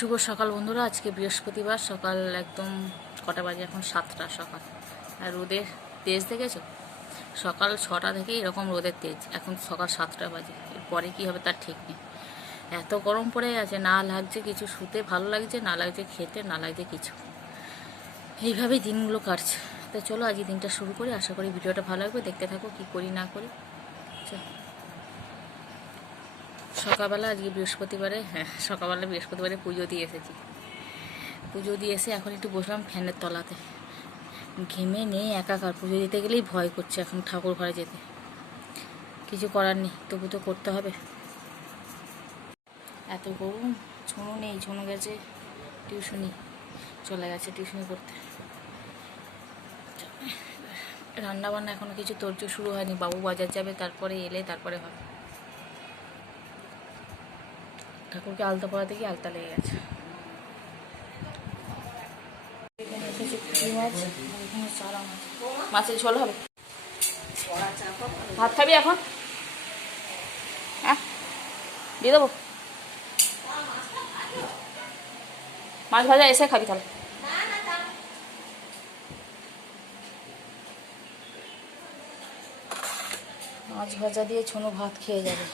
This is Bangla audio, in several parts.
শুভ সকাল বন্ধুরা। আজকে বৃহস্পতিবার, সকাল একদম কটা বাজে এখন? 7টা সকাল। আর রোদের তেজ দেখেছো? সকাল 6টা থেকে এরকম রোদের তেজ, এখন সকাল 7টা বাজে। এরপরে কী হবে তার ঠিক নেই। এত গরম পড়ে গেছে, না লাগছে কিছু শুতে ভালো লাগছে, না লাগছে খেতে, না লাগছে কিছু। এইভাবেই দিনগুলো কাটছে। তো চলো আজকে দিনটা শুরু করি, আশা করি ভিডিওটা ভালো লাগবে, দেখতে থাকো কী করি না করি। সকালবেলা আজকে বৃহস্পতিবারে, বৃহস্পতিবারে পুজো দিয়ে এসেছি। পুজো দিয়ে এসে এখন একটু বসলাম ফ্যানের তলাতে। ঘেমে নেই একাকার, পুজো দিতে গেলেই ভয় করছে এখন ঠাকুর ঘরে যেতে। কিছু করার নেই, তবু তো করতে হবে। এত গরম। ছোনো নেই, ছোনো গেছে টিউশনি, চলে গেছে টিউশনি করতে। রান্নাবান্না এখনও কিছু তোড়জোড় শুরু হয়নি, বাবু বাজার যাবে, তারপরে এলে তারপরে হবে। ঠাকুরকে আলতা পড়াতে গিয়ে আলতা লেগে গেছে। এখানে এসেছে পুঁটি মাছ, এখানে চারা মাছ, মাছের ঝোল হবে। ভাত খাবি এখন? হ্যাঁ, দিয়ে দেবো। মাছ ভাজা এসে খাবি তাহলে। মাছ ভাজা দিয়ে ছোনো ভাত খেয়ে যাবে।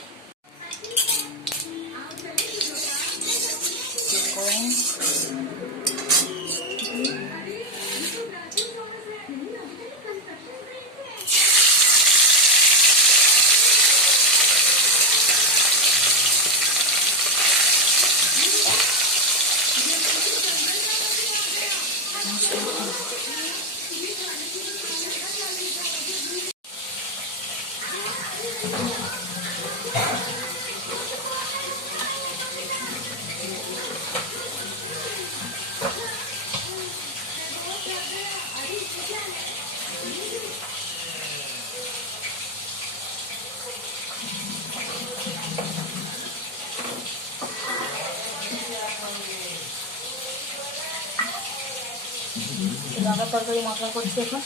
ডাঁটা তরকারি মশলা করছি এখন।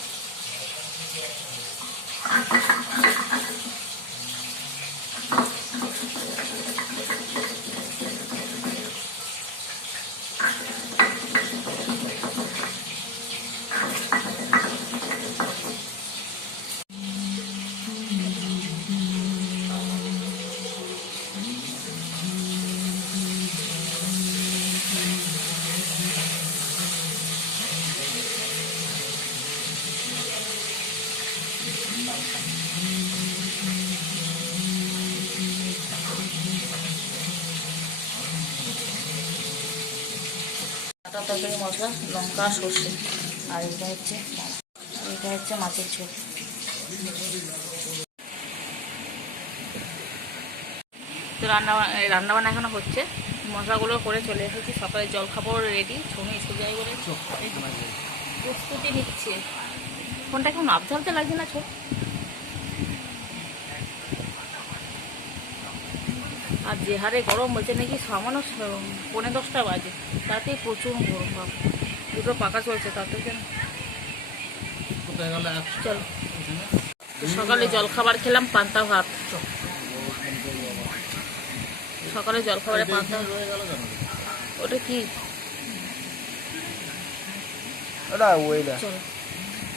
ডাঁটা তরকারি মশলা, লঙ্কা, সর্ষে, আর এটা হচ্ছে মাছের ঝোল। তো রান্নাবান্না এখনো হচ্ছে, মশলাগুলো করে চলে এসেছি। সকালে জল খাবার রেডি, ছোনো স্কুল যাই বলে প্রস্তুতি নিচ্ছে। ফোনটা কেমন আবঝালতে লাগছে না ছোট? আর যে হারে গরম বলছে নাকি সামান্য 9:45 বাজে, তাতেই প্রচুর গরম ভাব। দুটো পাকা চলছে তাতে যেন। চলো, সকালে জলখাবার খেলাম পান্তা ভাত। সকালে জলখাবারে পান্তা, ওটা কি? চলো,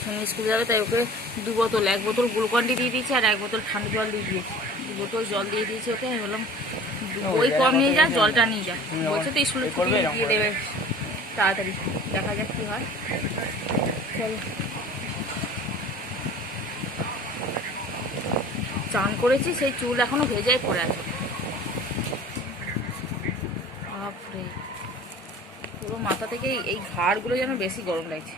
সঙ্গে স্কুল যাবে তাই ওকে 2 বোতল, 1 বোতল গ্লুকন্ডি দিয়ে দিয়েছি আর 1 বোতল ঠান্ডা জল দিয়ে দিয়েছি। 2 বোতল জল দিয়ে দিয়েছি ওকে। আমি বললাম বই কম নিয়ে যা, জলটা নিয়ে যা। বলছে তো স্কুলে ছুটি দিয়ে দেবে তাড়াতাড়ি, দেখা যাক কি হয়। চলো, চান করেছি, সেই চুল এখনো ভেজাই পড়ে আছে। বাপরে, পুরো মাথা থেকে এই ঘাড়গুলো যেন বেশি গরম লাগছে।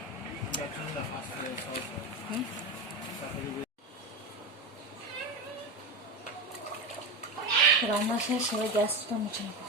রান্না শেষ, সবাই গ্যাসটা মুছে নেবো।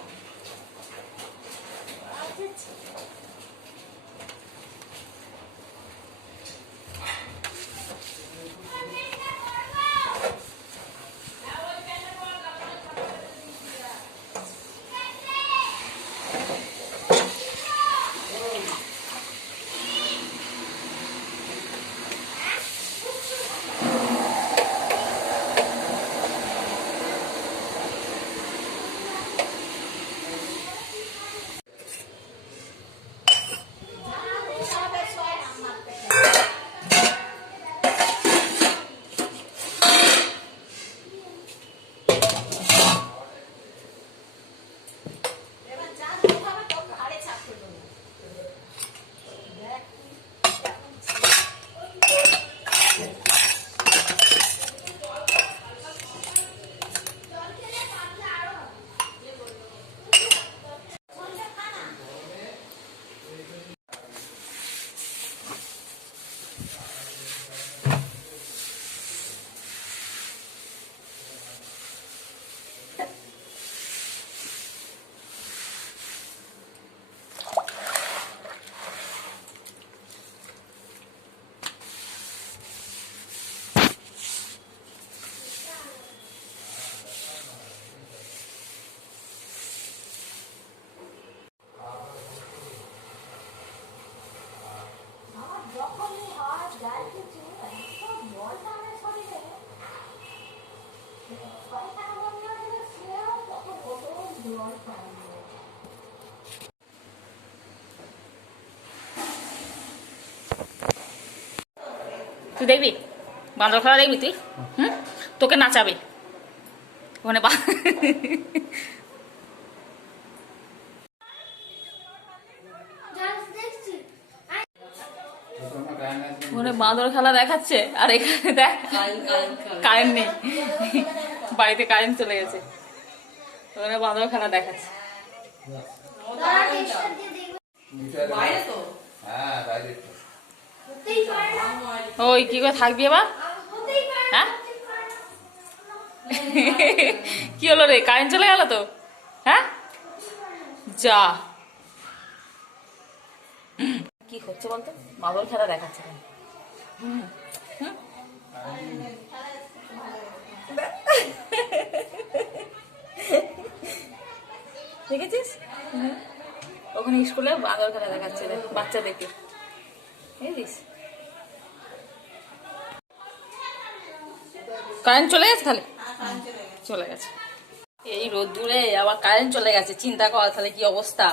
তুই দেখবি বাঁদর খেলা দেখবি তুই? হুম, তোকে নাচাবে ওখানে ওখানে বাঁদর খেলা দেখাচ্ছে আর এখানে দেখ কারেন্ট নেই, বাড়িতে কারেন্ট চলে গেছে, ওখানে বাঁদর খেলা দেখাচ্ছে। ওই কি করে থাকবি এবার? হ্যাঁ কি হলো রে, কারেন্ট চলে গেল তো? হ্যাঁ যা, কি হচ্ছে বলতো, বাঁদর খেলা দেখাচ্ছে। দেখেছিস ওখানে স্কুলে বাঁদর খেলা দেখাচ্ছে বাচ্চাদেরকে, বুঝলিস? কারেন্ট চলে গেছে তাহলে? চলে গেছে, এই রোদ্দুরে আবার কারেন্ট চলে গেছে, চিন্তা কর তাহলে কি অবস্থা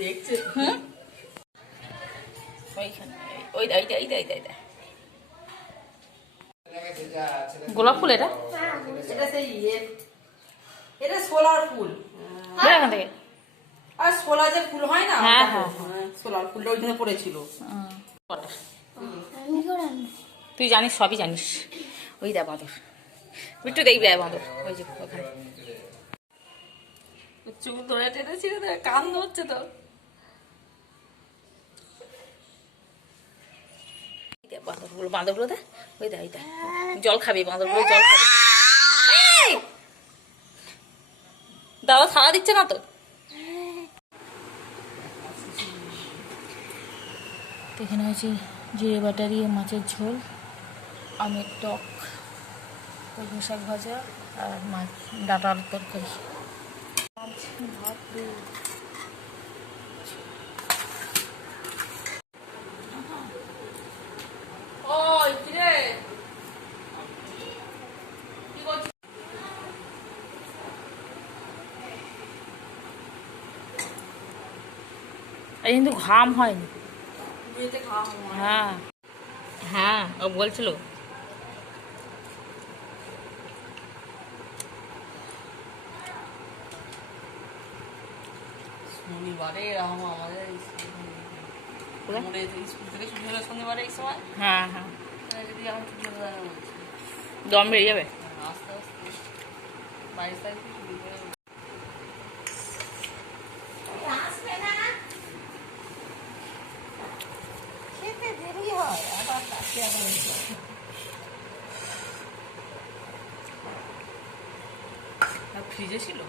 দেখছে। হুম, ওইখানে গোলাপ ফুল, এটা এটা সোলার ফুল এখান থেকে, আর সোলার যে ফুল হয় না, হ্যাঁ হ্যাঁ সোলার ফুলটা ওইখানে পড়েছিল। তুই জানিস, সবই জানিস। ওই দা বাঁদর, একটু দেখবি বাঁদর, ওই যে ওখানে চুল ধরে টেনেছি, কান ধরছে তো। বাঁদরগুলো দেখ, ওই দা ওই দা জল খাবি, বাঁদরগুলো জল খাবি। দাদা সাড়া দিচ্ছে না তো। এখানে হচ্ছে জিরে বাটা দিয়ে মাছের ঝোল, আমের টক, কলমি শাক ভাজা আর মাছ ডাটা আলুর তরকারি। কিন্তু ঘাম হয়নি। হ্যাঁ হ্যাঁ, ও বলছিল। শনিবারে এরকম আমাদের স্কুল থেকে ছুটি হলো শনিবারে এই সময়। হ্যাঁ হ্যাঁ, যদি এখন ছুটি হতে দেয় বলছে দম বেরিয়ে যাবে। আস্তে আস্তে 22 তারিখে ছুটি করে খেতে দেরি হয়, আবার ফ্রিজে ছিল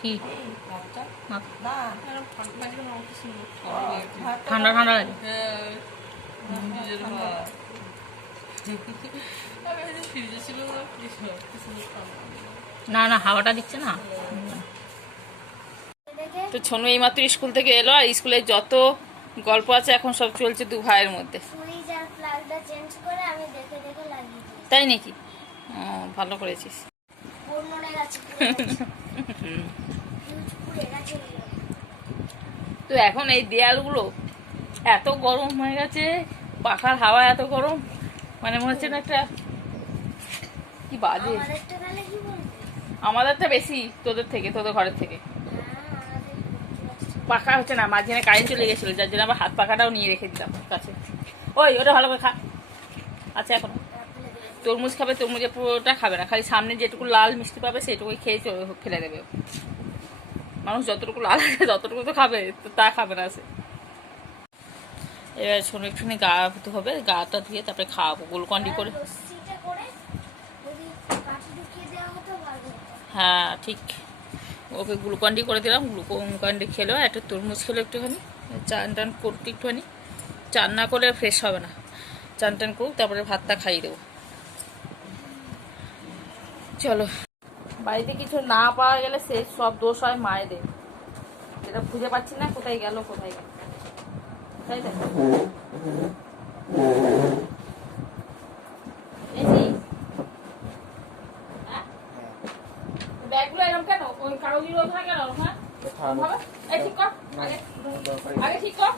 কি ঠান্ডা ঠান্ডা লাগে? না না, হাওয়াটা দিচ্ছে না তো। ছনু এইমাত্র স্কুল থেকে এলো, আর স্কুলের যত গল্প আছে এখন সব চলছে দু ভাইয়ের মধ্যে। তাই নাকি? ও, ভালো করেছিস। তো এখন এই দেয়ালগুলো এত গরম হয়ে গেছে, পাখার হাওয়া এত গরম, মানে মনে হচ্ছে না একটা কি বাজে। আমাদেরটা বেশি তোদের থেকে, তোদের ঘরের থেকে। পাখা হচ্ছে না, মাঝখানে কারেন্ট চলে গেছিল, যার জন্য আবার হাত পাখাটাও নিয়ে রেখে দিলাম কাছে। ওই ওটা ভালো করে খা। আচ্ছা, এখন তরমুজ খাবে, তরমুজের পুরোটা খাবে না, খালি সামনে যেটুকু লাল মিষ্টি পাবে সেটুকুই খেয়ে ফেলে দেবে। মানুষ যতটুকু লাল আছে ততটুকু তো খাবে, তো তা খাবে না সে। এবার শোনো, একটুখানি গা ধুতে হবে, গাটা ধুয়ে তারপরে খাওয়াবো গ্লুকন্ডি করে। হ্যাঁ ঠিক, ওকে গ্লুকন্ডি করে দিলাম, গ্লুকন্ডি খেলো, একটা তরমুজ খেলো একটুখানি, চান টান করতে একটুখানি, চান না করে ফ্রেশ হবে না, চান টান করুক তারপরে ভাতটা খাইয়ে দেবো। চলো, বাড়িতে কিছু না পাওয়া গেলে সে সব দোষ হয় মায়েদের, যেটা খুঁজে পাচ্ছি না কোথায় গেল কোথায় গেল, তাই তো? ব্যাগগুলো এরকম কেন, ওই কাগজের ওখানে কেন? হ্যাঁ ঠিক কর, আগে ঠিক কর।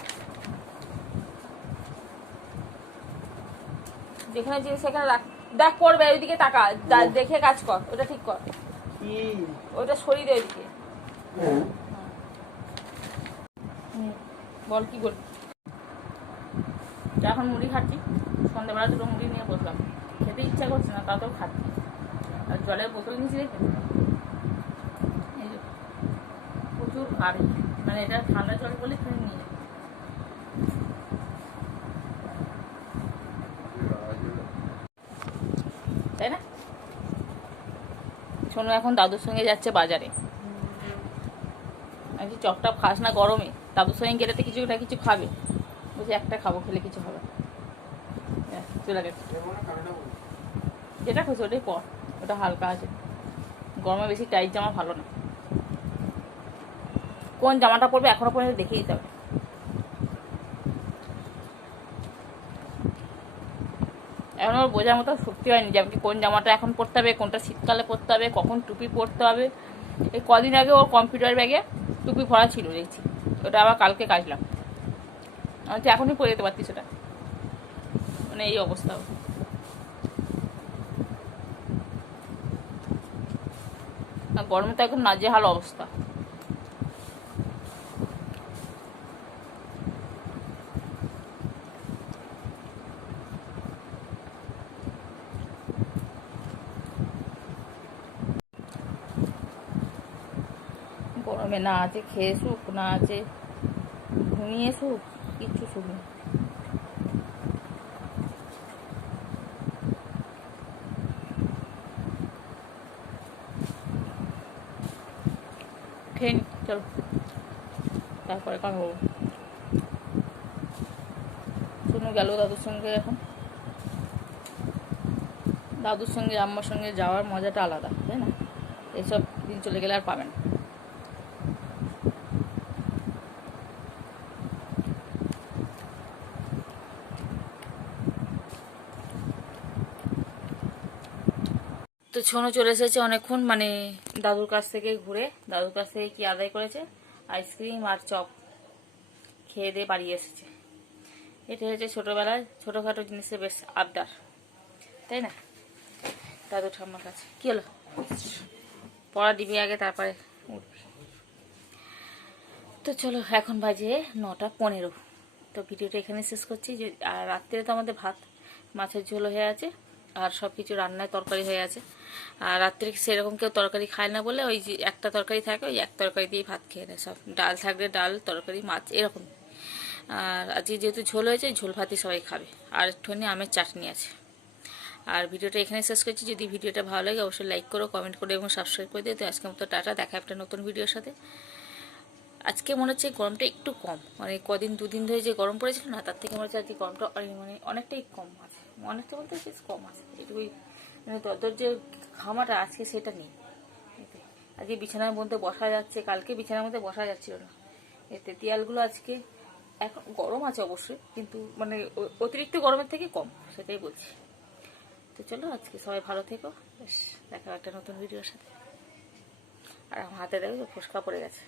যেখানে জিনিস সেখানে রাখ। দেখ পড়বে, ওইদিকে তাকা, দেখে কাজ কর, ওটা ঠিক কর, ওইটা সরিয়ে দে ওইদিকে। বল কি বল। এখন মুড়ি খাচ্ছি, সন্ধ্যাবেলা দুটো মুড়ি নিয়ে বসলাম, খেতে ইচ্ছা করছে না তাতেও খাচ্ছি। আর জলের বোতল নিচে রেখে এই যে প্রচুর ভারী, মানে এটা ঠান্ডা জল বলে কিনে নিয়ে যাবে। তাই না? শোনো, এখন দাদুর সঙ্গে যাচ্ছে বাজারে। আর কি চপটা খাস না গরমে? দাদুর সঙ্গে গেলে তো কিছু না কিছু খাবে, বলছি একটা খাবো, খেলে কিছু হবে না। চলে গেছে, যেটা খুশি ওটাই পর, ওটা হালকা আছে। গরমে বেশি টাইট জামা ভালো না। কোন জামাটা পরবে এখনো পর্যন্ত দেখে দিতে হবে। এখন ওর বোঝার মতো সত্যি হয়নি যে আমাকে কোন জামাটা এখন পরতে হবে, কোনটা শীতকালে পরতে হবে, কখন টুপি পরতে হবে। এই কদিন আগে ওর কম্পিউটার ব্যাগে টুপি ভরা ছিল দেখছি, ওটা আবার কালকে কাচলাম। আমি তো এখনই পরে যেতে পারতি সেটা, মানে এই অবস্থা। গরমে তো একদম নাজেহাল অবস্থা। গরমে না আছে খেয়ে সুখ, না আছে ঘুমিয়ে সুখ, কিচ্ছু সুখ নেই। খেয়ে নি, চলো তারপরে কথা বলবো। শুনু গেল দাদুর সঙ্গে। এখন দাদুর সঙ্গে আম্মার সঙ্গে যাওয়ার মজাটা আলাদা, তাই না? এইসব দিন চলে গেলে আর পাবেন। তো ছোনো চলে এসেছে অনেকক্ষণ, মানে দাদুর কাছ থেকে ঘুরে। দাদুর কাছ থেকে কি আদায় করেছে? আইসক্রিম আর চপ খেয়ে দিয়ে বাড়ি এসেছে। এটা হচ্ছে ছোটোবেলায় ছোটোখাটো জিনিসের বেশ আবদার, তাই না? দাদু ঠাম্মার কাছে কি হলো? পড়া দিবি আগে, তারপরে উঠবি। তো চলো, এখন বাজে 9:15। তো ভিডিওটা এখানে শেষ করছি। আর রাত্রে তো আমাদের ভাত, মাছের ঝোল হয়ে আছে, আর সব কিছু রান্নায় তরকারি হয়ে আছে। আর রাত্রে সেরকম কেউ তরকারি খায় না বলে ওই যে একটা তরকারি থাকে, ওই এক তরকারি দিয়েই ভাত খেয়ে নেয় সব। ডাল থাকলে ডাল, তরকারি, মাছ এরকম। আর আজকে যেহেতু ঝোল হয়েছে, ঝোল ভাতই সবাই খাবে। আর একটুখানি আমের চাটনি আছে। আর ভিডিওটা এখানে শেষ করছি। যদি ভিডিওটা ভালো লাগে অবশ্যই লাইক করো, কমেন্ট করো এবং সাবস্ক্রাইব করে দিও। তো আজকের মতো টাটা, দেখা একটা নতুন ভিডিওর সাথে। আজকে মনে হচ্ছে গরমটা একটু কম, মানে কদিন দুদিন ধরে যে গরম পড়েছিল না, তার থেকে মনে হচ্ছে আজকে গরমটা মানে অনেকটাই কম আছে। অনেকটা বলতে বেশ কম আছে, এটুকুই। মানে তোর যে ঘামাটা আজকে সেটা নেই। আজকে বিছানার মধ্যে বসা যাচ্ছে, কালকে বিছানার মধ্যে বসা যাচ্ছিল না। এতে দেয়ালগুলো আজকে এখন গরম আছে অবশ্যই, কিন্তু মানে অতিরিক্ত গরমের থেকে কম, সেটাই বলছি। তো চলো, আজকে সবাই ভালো থেকো, বেশ দেখা একটা নতুন ভিডিওর সাথে। আর আমার হাতে দেখো ফোসকা পড়ে গেছে।